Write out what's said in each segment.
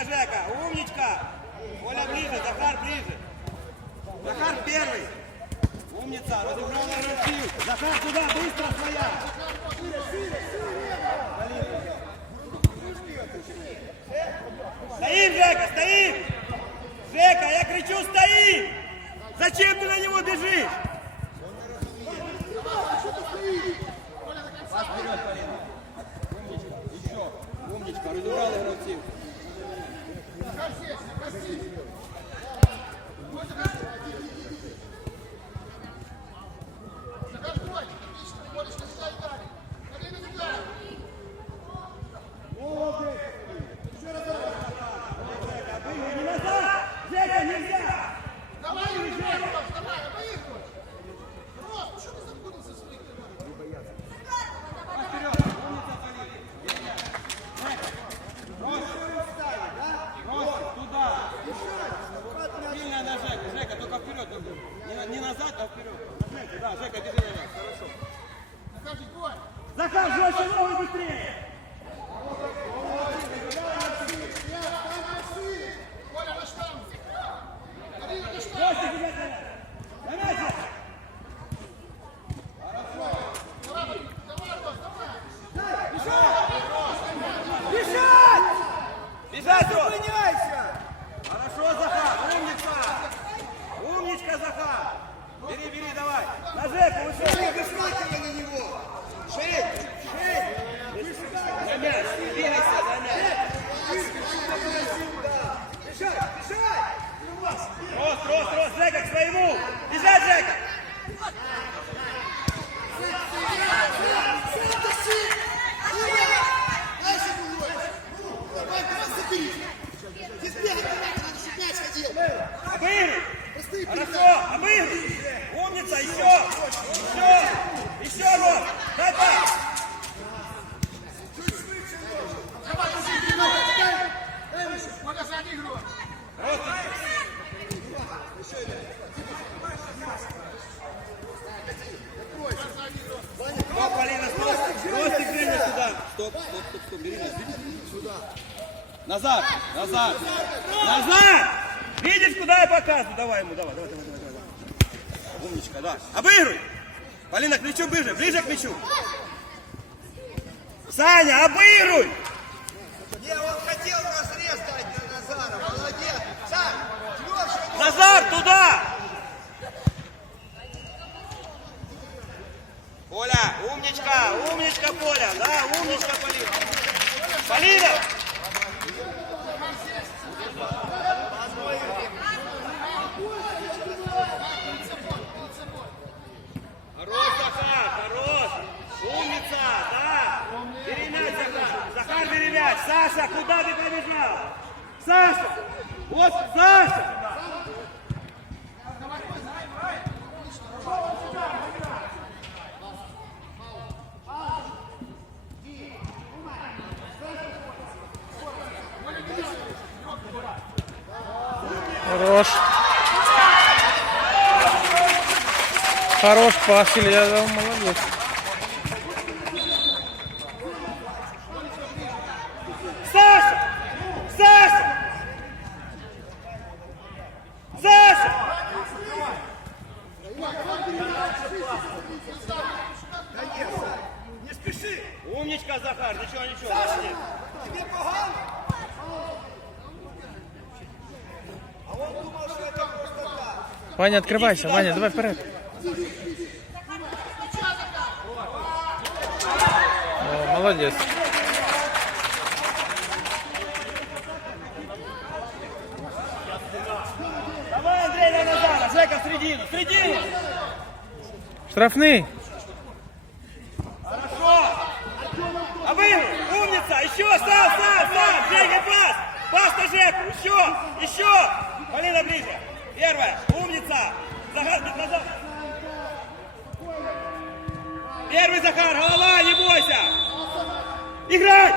Умничка, Жека, умничка. Оля ближе, Захар ближе. Захар первый. Умница, на Россию. Захар туда, быстро своя. Стоим, Жека, стоим! Жека, я кричу, стоим! Зачем ты на него бежишь? Пас вперед, Полина. Умничка, еще. Умничка, разыграл игроков. Не назад! Жека, нельзя! Пас вперед! Умница, Полина. Бросик ставить, да? Бросик туда. Сильно на Жека. Жека, только вперед. только. Не, на- не назад, а вперед. На Жека, да, Жека, бежи на мяч. Хорошо. Захар, жестче ногу быстрее! Жестче бежать на мяч. На мяч, Жека. Бежать! Бежать, Рот! Хорошо, Захар, умница! Умничка, Захар! Бери, бери, давай! На Жеку, высокий! Внимательно на него! Шесть! Шесть! На мяч, двигайся, на мяч! Бежать! Бежать! Рост, рост, рост, Жека, к своему! Бежать, Жека! Обыгрывай! Хорошо, обыгрывай! Умница, еще! Еще! Еще, Рот! Дай пас! Стоп, Полина, стоп! Ростик двигай сюда! Стоп, стоп, стоп, стоп, бери нас, Сюда. Назад, назад! Назад! Видишь, куда я показываю? Давай ему, давай, давай, давай, давай, давай. Умничка, да. Обыгрывай! Полина, к мячу ближе, ближе к мячу! Саня, обыгрывай! Не, он хотел разрез дать на Назара. Молодец! Тверже! Назар, туда! Поля, умничка, умничка, Поля, да, умничка, Полина. Полина! Хорош, Захар, хорош! Умница, да! Бери мяч, Захар! Захар, бери мяч! Саша, куда ты побежал? Саша! Вот, Саша! Хорош. Хорош пас, Илья дал, молодец. Саша! Саша! Саша! Не спеши! Умничка, Захар, ничего, ничего. молодец. Тебе погано? А он думал, что это просто так. Ваня, открывайся, Ваня, давай вперед. О, молодец. Давай, Андрей, на Назара. Жека, в середину, в середину. Штрафный. Хорошо. Обыгрывай. Умница. Еще, сам, сам, сам. Жека, пас. Пас на Жеку. Еще, еще. Полина ближе. Первая. Умница. Захар, назад. Первый Захар. Голова, не бойся. Играй.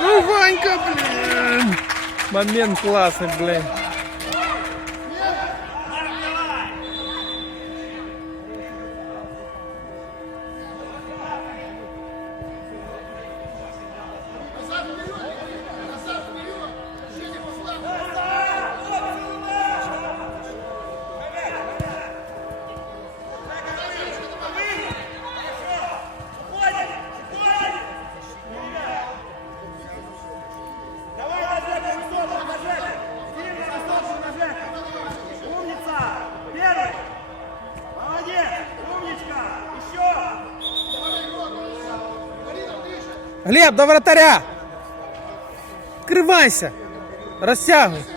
Ну, Ванька, блин. Момент классный, блин. Глеб, до вратаря! Открывайся! Растягивай!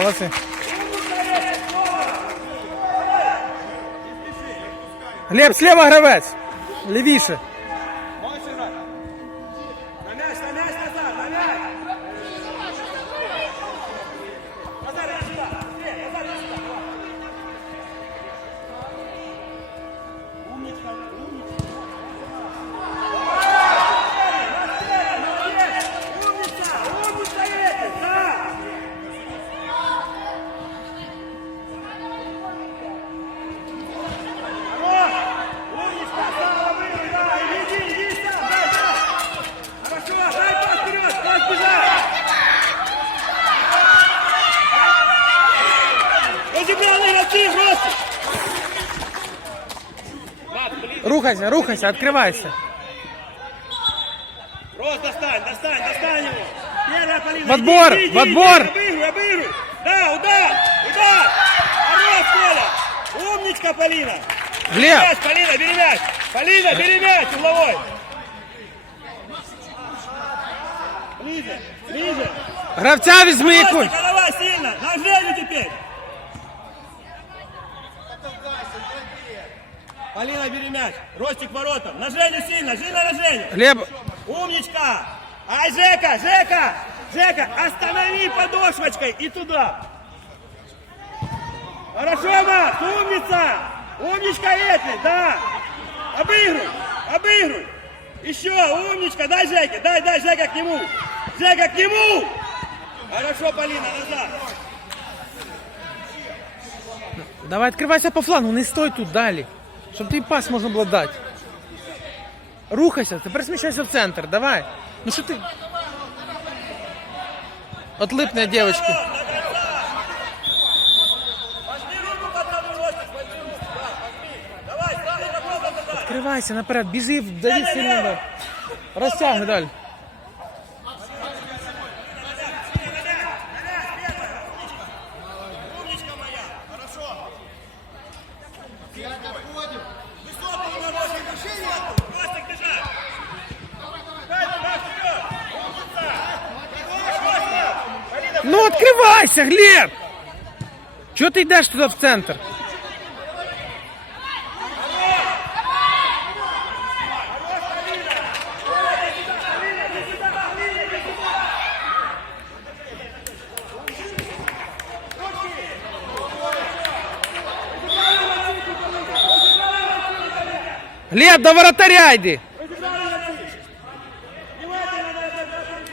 Молодцы. Глеб, слева гравець. Лівіше. Рухайся, рухайся, открывайся. Просто достань, достань, достань его! Первая Полина! В отбор, иди, иди, в отбор! иди, Обыгрывай, обыгрывай! Да, удар! Удар! Хорош, Коля! Умничка, Полина! Глеб, Мяч, Полина, бери мяч! Полина, бери мяч угловой! Ближе, ближе! гравця візьми якусь. Давай сильно! На теперь! Полина, бери мяч! Ростик воротом! На Женю сильно! Сильно на Женю! Глеб, Умничка! Ай, Жека, Жека! Жека, останови подошвочкой и туда! Хорошо, Макс, умница! Умничка Этли, да! Обыгрывай, обыгрывай! Еще, умничка, дай Жеке, дай, дай, Жека к нему! Жека к нему! Хорошо, Полина, назад! давай відкривайся по флангу, не стой тут далі. Щоб ти пас можна було дати. Рухайся, тепер сміщайся в центр, давай. Ну що ти. Отлипне, дівчатки. До конца! Возьми руку под ногу, Ростик, возьми руку, да, возьми! Давай, сразу работа туда! Відкривайся наперед, біжи, дави сильно. да. Розтягни далі. Відкривайся, Глеб! Чого ти йдеш туди в центр? Глеб, до воротаря йди!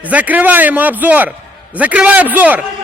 Закриваємо обзор! Закривай обзор!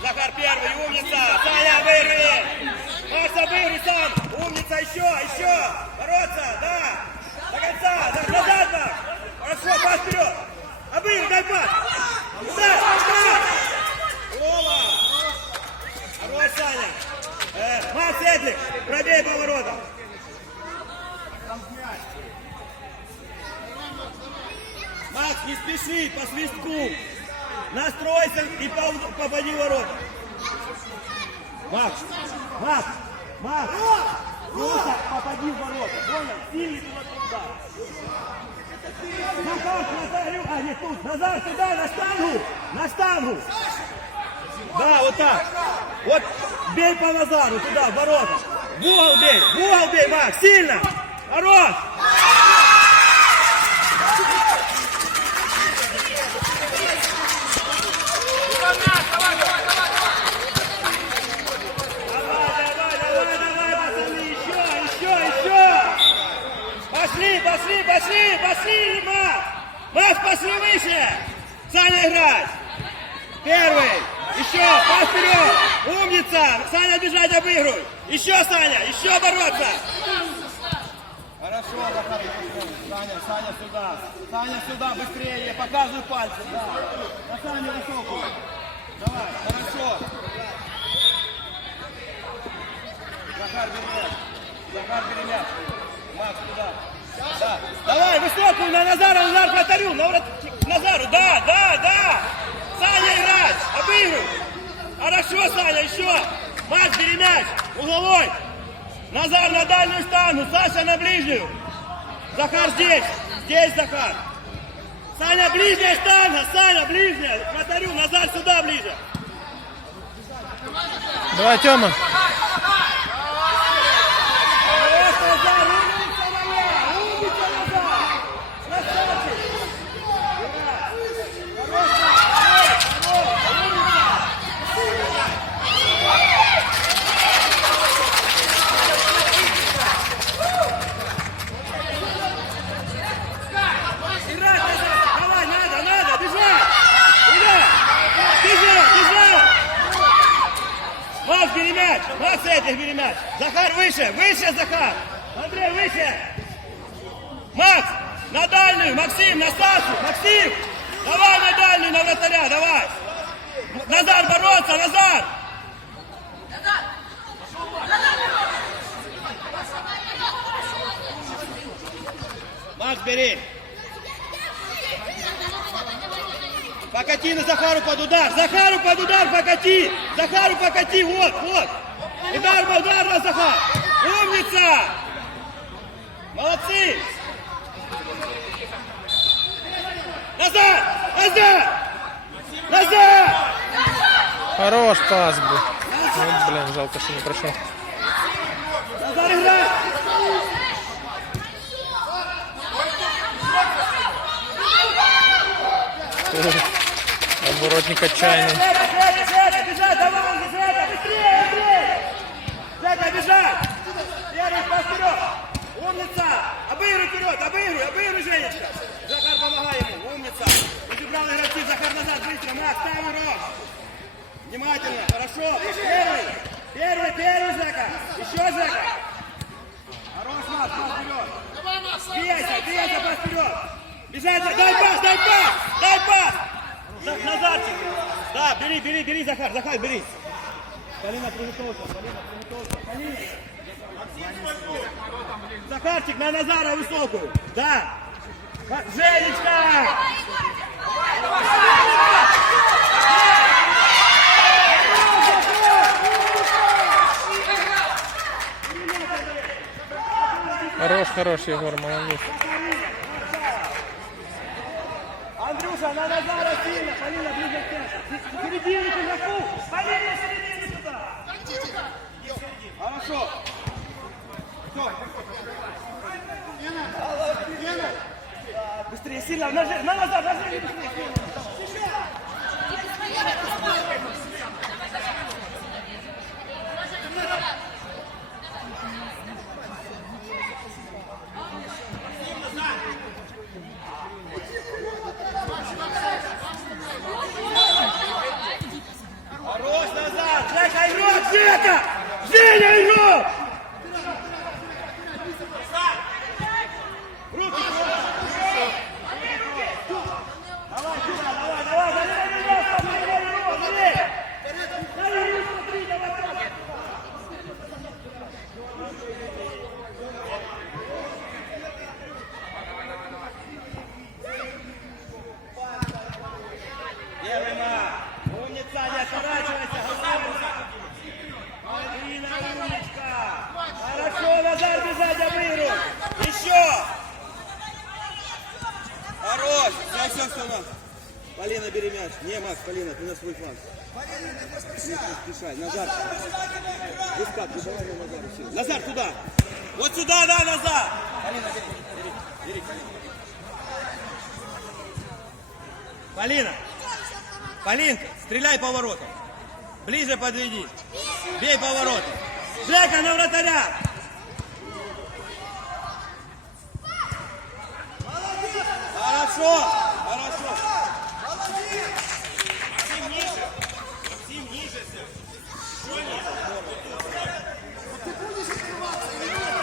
Захар первый, умница! Саня, обыгрывай! Макс, обыгрывай сам! Умница, еще, еще! Бороться, да! До конца! За- Назад, Макс! Хорошо, пас вперед! Обыгрывай, дай пас! Удар! Удар! Оба! Хорош, Саня! Э, Макс, Эдлик, пробей поворотом! Макс, не спеши, по свистку. Настройся и по- попади в ворота. Макс, Макс, Макс, просто попади в ворота. Понял? Сильный туда туда. Назар, Назарю, а нет, тут, Назар, сюда, на штангу, на штангу. Да, вот так. Вот бей по Назару туда, в ворота. В угол бей, в угол бей, Макс, сильно. Хорош. Пошли, Макс! Макс, пошли выше! Саня играть! Первый! Еще, пас вперед! Умница! Саня бежать обыгрывай! Еще, Саня, еще бороться! Хорошо, Захар, Саня, Саня сюда! Саня сюда, быстрее, я показываю пальцы, да! На Саню высокую! Давай, хорошо! Захар, бери. Захар, бери. Макс, туда. Да. Давай, высокую на Назара, Назар вратарю. На врат- Назару, да, да, да. Саня играть, обыгрывай. Хорошо, Саня, еще. Макс, бери мяч. Угловой. Назар на дальнюю штангу, Саша на ближнюю. Захар здесь. Здесь Захар. Саня, ближняя штанга, Саня, ближняя. Вратарю, Назар сюда ближе. Давай, Тёма. Хорош, Назар, умница моя, умница, Назар. Красавчик. Играй. Хорош, хорош, хорош, умница. Играть, Назар, давай, надо, надо, бежать. Играй. Бежать, бежать. Макс, бери мяч! Макс, этих бери мяч! Захар, выше! Выше, Захар! Андрей, выше! Макс, на дальнюю! Максим, на Сашу! Максим! Давай на дальнюю, на вратаря, давай! Назад бороться, назад! Макс, бери! Покати на Захару под удар! Захару под удар покати! Захару покати! Вот, вот! Удар, удар на Захар! Умница! Молодцы! Назад! Назад! Назад! Хорош пас был. Вот, блин, жалко, что не прошел. Назад играй! Оборотник отчаянный. Жека, Жека, Жека, бежать, давай, Жека, быстрее, быстрее! Жека, бежать! Первый пас вперед! Умница! Обыгрывай вперед, обыгрывай, обыгрывай, Женечка! Захар, помогай ему, умница! Убрал игроки, Захар назад, быстро, Макс, там урок! Внимательно, хорошо! Первый! Первый, первый, Жека! Еще, Жека! Хорош, Макс, пас вперед! Бейся, бейся, пас вперед! Бежать, дай пас, дай пас! Дай пас! Так, Назарчик! Да, бери, бери, бери, Захар, Захар, бери. Полина, приготовься, Полина, приготовься, Полина. Захарчик, на Назара высокую. Да. Женечка! Хорош, хорош, Егор, молодец. Слушай, она нога раздельно, Полина, ближе к тяжке. Середину ты нашу! Полина, середину сюда! Хорошо! Все! Быстрее, сильно, нажми, на назад, нажми, быстрее! Сейчас! Все, на. Полина, бери мяч. Не, Макс, Полина, ты на свой фланг. Не спешай. Назар. Искать, ты давай на Назар. Назар, туда. Вот сюда, да, Назар. Полина, бери. Бери, бери, Полина. Полина. Полинка, стреляй по воротам. Ближе подведи. Бей по воротам. Жека на вратаря. Хорошо, хорошо.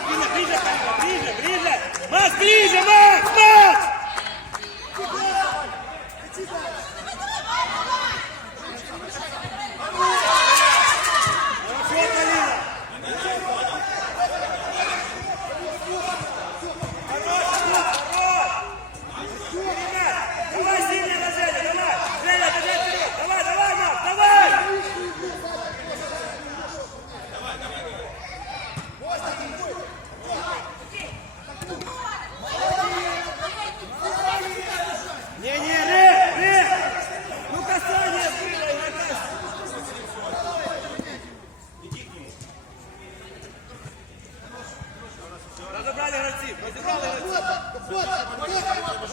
Ближе, ближе, ближе, ближе. Макс, ближе, Макс, Макс! Хорошо, Полина. Давай сильнее на Женя, давай! Женя, бежать вперед! Давай, давай, Макс, давай! Не-не, Ры, Ры! Ну касание было, игрока! Разобрали игроки, разобрали игроки. Вот, вот,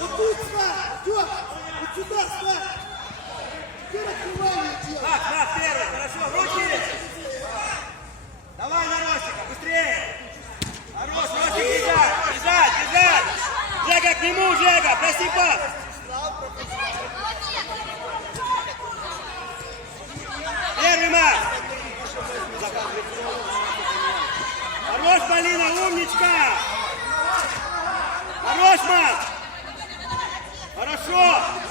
вот тут ставь, Тём, вот сюда ставь. Ты открывание делай. Макс, Макс, первый, хорошо, руки! Давай на Ростика, быстрее! Хорош, Ростик, бежать, бежать, бежать! Жека, к нему, Жека, проси пас! Первый Макс! Хорош, Полина, умничка! Хорош, Макс! Хорошо!